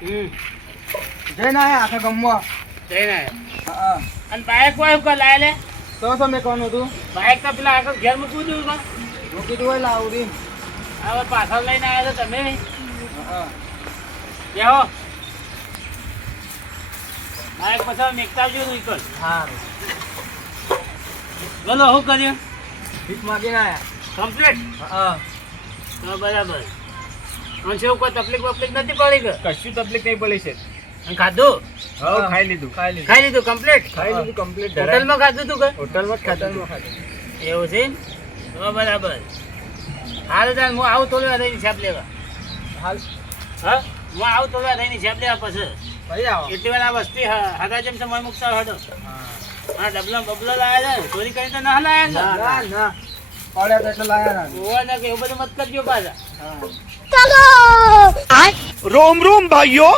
જઈને આયા આખા ગામમાં? જઈને ના હા. અને બાઈક કોઈ ઉપર લાયા લે? તો તો મેં કોનું હતું? બાઈક તો પેલા આગળ ઘેર મૂકવું હતું પણ હું કીધું હોય લાવું હવે પાછળ લઈને આવ્યા છો તમે? હા. બેહો. બાઈક પછી મેકતા આવજો નીકળ હા બોલો શું કર્યું? ભીખ માગીને આયા. કમ્પ્લીટ હા. તો બરાબર. અને એવું કોઈ તકલીફ બકલીફ નથી પડી કે? કશું તકલીફ નહીં પડી છે. ખાધું? હા ખાઈ લીધું. ખાઈ લીધું. ખાઈ લીધું કમ્પ્લીટ ખાઈ લીધું કમ્પ્લીટ હોટલમાં ખાધું તું કે? હોટલમાં જ ખાધું એવું છે બરાબર. હાલ ચાલ હું આવું થોડી વાર રહીને હિસાબ લેવા. હાલ. હા? હું આવું થોડી રહીને હિસાબ લેવા પછી. ભાઈ એટલી વાર આ વસ્તી હાથા જેમ સમય મુકતા હતો હા. ડબલો બબલો લાયા છે. ચોરી કરી તો ના લાયા ના? ના ના. પડ્યા તો એટલે લાયા ના. કે એવું બધું મત કરજો પાછા. હા. રોમ રોમ ભાઈઓ.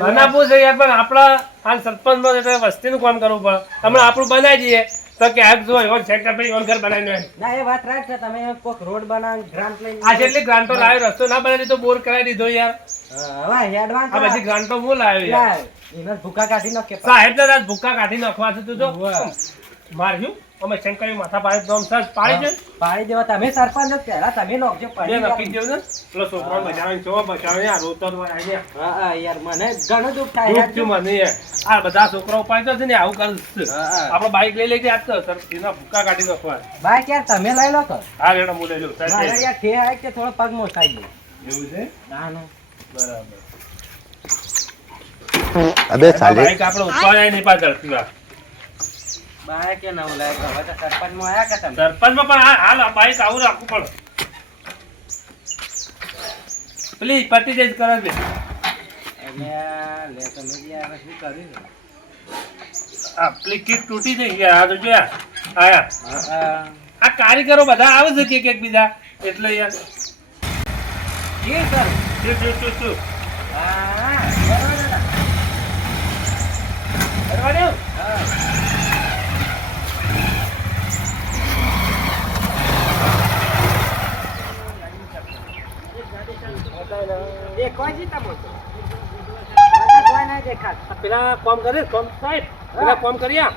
બનાવવું છે યાર પણ આપણા હાલ સરપંચ વસ્તી નું કામ કરવું પડે. હમણાં આપણું બનાવી દઈએ. તો કે આગ જો એવો સેટ કરી એવો ઘર બનાવીને ના એ વાત રાખ છે. તમે કોક રોડ બનાવ ગ્રાન્ટ લઈ આ જેટલી ગ્રાન્ટો લાવ્યો રસ્તો ના બનાવી તો બોર કરાવી દીધો યાર. હા, હવે એડવાન્સ આ બધી ગ્રાન્ટો હું લાવ્યો યાર. એના ભૂકા કાઢી નાખે. સાહેબ ને ભૂકા કાઢી નાખવા છે તું જો. માર્યું? અમે શંકરી માથા પાડી દોમ સર પાડી દે. પાડી દેવા તમે સરપંચ જ પહેલા તમે નોખજો પાડી દે નખી દેવ પેલો છોકરો બચાવીને છો બચાવીને આ રોતર હા હા યાર મને ઘણો દુખ થાય દુખ મને આ બધા છોકરા ઉપાય છે ને આવું કર આપણો બાઈક લઈ લઈને આપતો સર એના ભૂકા કાઢી નાખવા. બાઈક યાર તમે લઈ લો તો. હા રેડો હું લઈ સર યાર ઠે આવે કે થોડો પગ મો થાય એવું છે? ના ના. બરાબર. અબે ચાલે. બાઈક આપણે ઉપાય નહીં પાછળ પીવા બાઈક કે નવું લાય તો હવે તો સરપંચમાં કે તમે? સરપંચમાં પણ આ- હાલ બાઈક આવું રાખવું પડે. પ્લીઝ પતિ જ કરે આ લે તમે યાર શું કર્યું? છે? કીટ તૂટી જઈ ગયા આ તો જોયા આયા. આ કારીગરો બધા આવે છે કે એક બીજા? એટલે યાર. સર. શું શું શું શું હા બરાબર દાદા. કરવાનું? હા દેખો જી તમે તો. દાદા કોઈ નહીં દેખાત. આ પેલા કોમ કરે કોમ સાહેબ પેલા કોમ કર્યા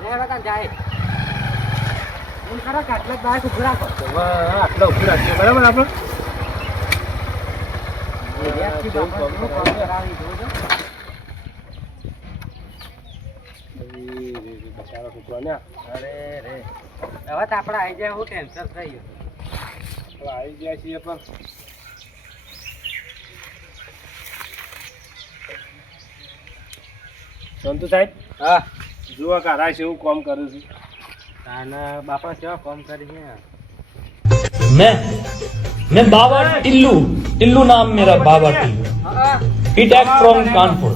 લે કાં જાય. એમ કરો કે આટલા જ બાઈક ઊભું રાખો. આટલા ઊભી રાખીએ. બરાબર આપણે? હવે તો આપણે આવી જાય હું ટેન્શન થઈ ગયું. આવી ગયા છીએ પણ. સંતુ સાહેબ? હા. જુઓ કારા છે એવું કોમ કરું છું. તાના બાપા કેવા કોમ કરી છે? મેં મેં બાબા ટિલ્લુ ટિલ્લુ નામ મેરા Baba Tillu. It act from Kanpur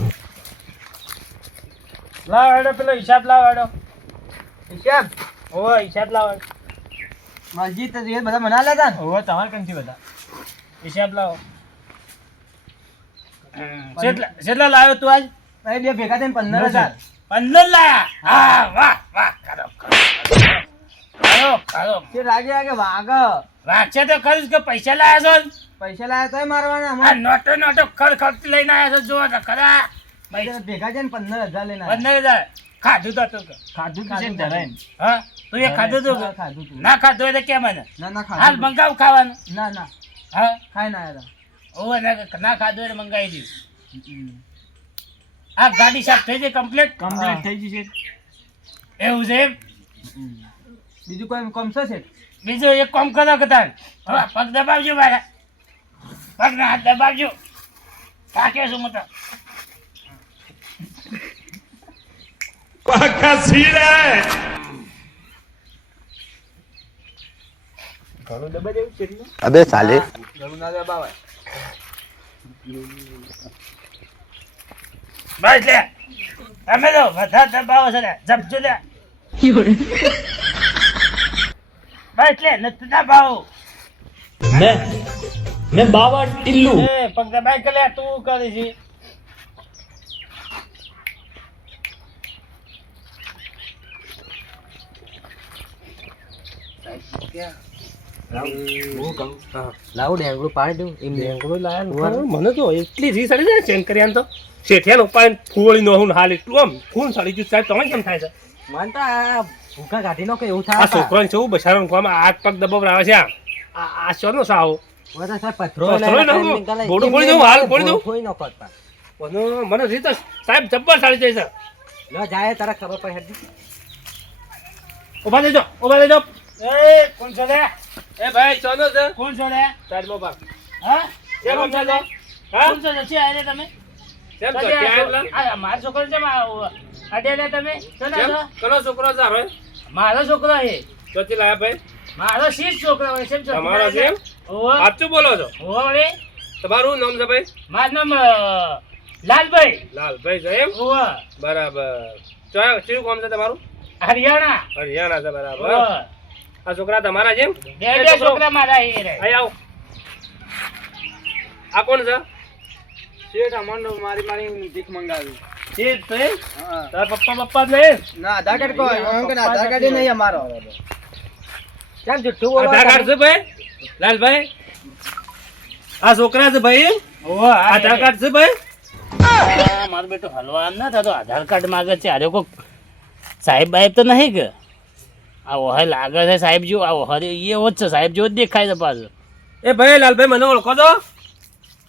લાવ હેડો પેલો હિસાબ લાવ હેડો. હિસાબ? ઓ હિસાબ લાવ મસ્જિદ તો એ બધા મના લેતા ને ઓ તમારે કંથી બધા? હિસાબ લાવો. કેટલા કેટલા લાવ્યો તું આજ? એ બે ભેગા થઈને પંદર હજાર. પંદર લાયા હા વાહ વાહ કરો કરો કરો કરો તે લાગે કે વાગ. વાંચે તો ખરું કે પૈસા લાયા છો? પૈસા લાયા તોય મારવાના અમારે નોટો નોટો ખર ખર્ચ લઈને આવ્યા છો? જોવા તો ખરા. ભેગા થઈને પંદર હજાર લઈને પંદર હજાર. ખાધું તો તું. ખાધું તું છે હા? તું એ ખાધું તું ખાધું તું. ના ખાધું હોય તો કેમ મને? ના ના હાલ ખાધું હાલ મંગાવ ખાવાનું? ના ના. હા? ખાઈ ના આવ્યા ઓવે ના ના ખાધું હોય તો મંગાવી દઈશ. આ ગાડી સાફ થઈ છે કમ્પ્લીટ કમ્પ્લીટ થઈ ગઈ છે એવું છે બીજું કોઈ કામ છે બીજું એક કામ કરો કદાચ. હવે પગ દબાવજો મારા. પગના હાથ દબાવજો. થાક્યો છું મતલબ પાકા સીડા અબે સાલે. ના દબાવાય. બસ લે. તમે તો વધારે દબાવો છો ને જપજો લે બસ લે નથી દબાવો. મે મે બાવા ટિલ્લુ. એ પગ દબાઈ કે લે તું કરી છે? લાવું ડેંગળું પાડી દઉં. એમ ડેંગળું લાયા મને તો એટલી રીસ અડી જાય ચેન કરી આમ તો. શેઠિયાને ઉપાડીને ફૂવળી નો હું હાલ. એટલું આમ ખૂન સડી ગયું સાહેબ તમે કેમ થાય છે? મને તો આ ભૂખા કાઢી નાખો એવું આ છોકરાને કામ હાથ પગ દબાવરાવે છે આ શોનો સાવ અત્યારે. મને રીત સાહેબ જબ્બર સાડી જાય છે. લો જાય તારા ખબર પડે હેડ. ઊભા દેજો ઊભા દેજો એ કોણ છો રે? એ ભાઈ સોનો છે? કોણ છો રે? સાઈડમાં ભાગ હા? કેમ છો હા? કોણ છો આયા તમે? મારો છોકરો છે અડ્યા તમે? શું કેમ? છો? કનો છોકરો છે મારો છોકરો છે. ચોથી લાયા ભાઈ? મારો શીશ છોકરો હોય છે? તમારો છે સાચું બોલો છો? ઓહો તમારું નામ છે ભાઈ? મારું નામ લાલભાઈ. લાલભાઈ છે એમ? બરાબર. શું કામ છે તમારું? હરિયાણા. હરિયાણા છે બરાબર. આ છોકરા તમારા છે બે બે છોકરા? મારા આવો. આ કોણ છે? શેઠ અમને મારી મારી ભીખ મંગાવી. શેઠ છે તારા પપ્પા પપ્પા જ નહીં ના આધાર કાર્ડ કોઈ એમ આધાર કાર્ડ નહીં અમારો કેમ જુઠ્ઠું બોલો આધાર કાર્ડ છે ભાઈ? લાલભાઈ? આ છોકરા છે ભાઈ? ઓહો, આધાર કાર્ડ છે ભાઈ? મારો બેટો હલવા આમ ના થતો. આધાર કાર્ડ માંગે છે. અરે કોક સાહેબ બાહેબ તો નહીં કે? આ ઓહે લાગે છે સાહેબ જો આ ઓહે એ એવો જ છે. સાહેબ જેવો જ દેખાય છે પાછો. એ ભાઈ લાલભાઈ મને ઓળખો છો?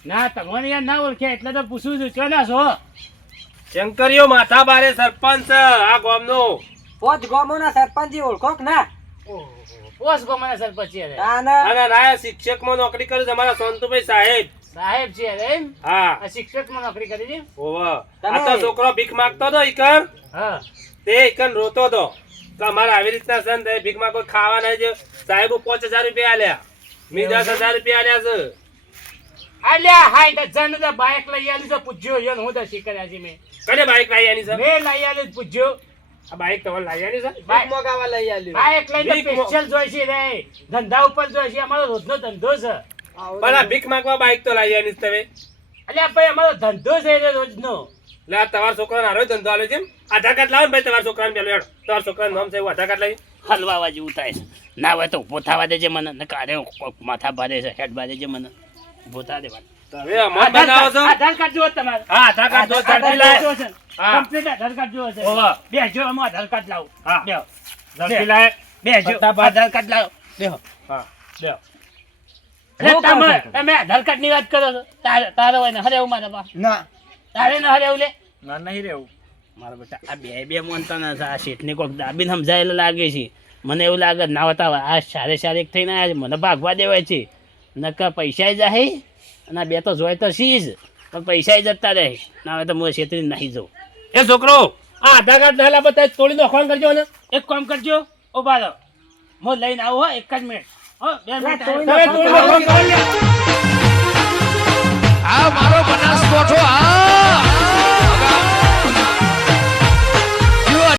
ના તમને યાર ના ઓળખ્યા એટલે તો પૂછું છું ક્યાં ના છો? શંકરીઓ માથા બારે સરપંચ આ ગામનો. પોચ ગામોના સરપંચજી ઓળખો કે ના? પોસ ગોમાના સરપંચ છે અને રાય શિક્ષકમાં નોકરી કરે છે અમારા સંતુભાઈ સાહેબ. સાહેબ છે રે એમ? હા. આ શિક્ષકમાં નોકરી કરી છે? ઓવા આ તો છોકરો ભીખ માંગતો હતો ઈકન? હા. તે ઈકન રોતો હતો તો અમારે આવી રીતના છે ને તે ભીખમાં કોઈ ખાવા નહીં છે સાહેબ પાંચ હજાર રૂપિયા આલ્યા. મી દસ હજાર રૂપિયા આલ્યા છે. અલ્યા હાય તો જન તો બાઇક લઈ આલી છે પૂછ્યો યો હું તો શીખર્યા છે મે. કને બાઇક લાવી આની છે? મે લઈ આલી તો પૂછ્યો. આ બાઇક તો લઈ આની છે? બાઇક મોગાવા લઈ આલ્યું બાઇક લઈને સ્પેશિયલ જોઈ છે રે. ધંધા ઉપર જોઈ છે અમારો રોજનો ધંધો છે. પણ આ ભીખ માંગવા બાઇક તો લઈ આની છે તમે. અલ્યા ભાઈ અમારો ધંધો છે રે રોજનો. લે આ તમારા છોકરાને હારો ધંધો આલે છે આધાર કાર્ડ લાવો ને ભાઈ તમારા છોકરાને પેલો હેડો. તમારા છોકરાનું નામ છે એવું આધાર કાર્ડ લાવી હલવાવા જેવું થાય છે. ના હોય તો ઊભો થવા દેજે મને ને કારે માથા ભારે છે હેડ ભારે છે મને. ઊભો થવા હવે અમર બનાવો છો? આધાર કાર્ડ જુઓ તમારે. હા આધાર કાર્ડ દો ઝડપી લાય. જુઓ છે. હા. કમ્પ્લીટ આધાર કાર્ડ જુઓ છે. ઓવા. બેસજો અમે આધાર કાર્ડ લાવું. હા. બેહો ઝડપી લાય. બેસજો ફટાફટ. આધાર કાર્ડ લાવો. બેહો હા બેહો. એટલે હું કામ તમે તમે આધાર કાર્ડની વાત કરો છો. તારે હોય ને હરે એવું મારા બા ના. તારે ન લે. ના નહીં રહેવું. મારા બેટા આ બે બે મોનતા નથી આ શેઠને કોઈક દાબીને સમજાયેલા લાગે છે. મને એવું લાગે ના હોતા આ સારે સારે એક થઈને આવ્યા છે. મને ભાગવા દેવાય છે. નકર પૈસા જાય અને બે તો જોઈ તો શીશ પણ પૈસા જતા રહે. ના હવે તો હું છેતરી નહીં જઉં. એ છોકરો! આ આધાર કાર્ડ નાલા બતા તોડી નાખવાનું કરજો ને. એક કામ કરજો. ઊભા રહો. હું લઈને આવું હો એક જ મિનિટ હો બે મિનિટ તમે. આ મારો બનાસકોઠો આ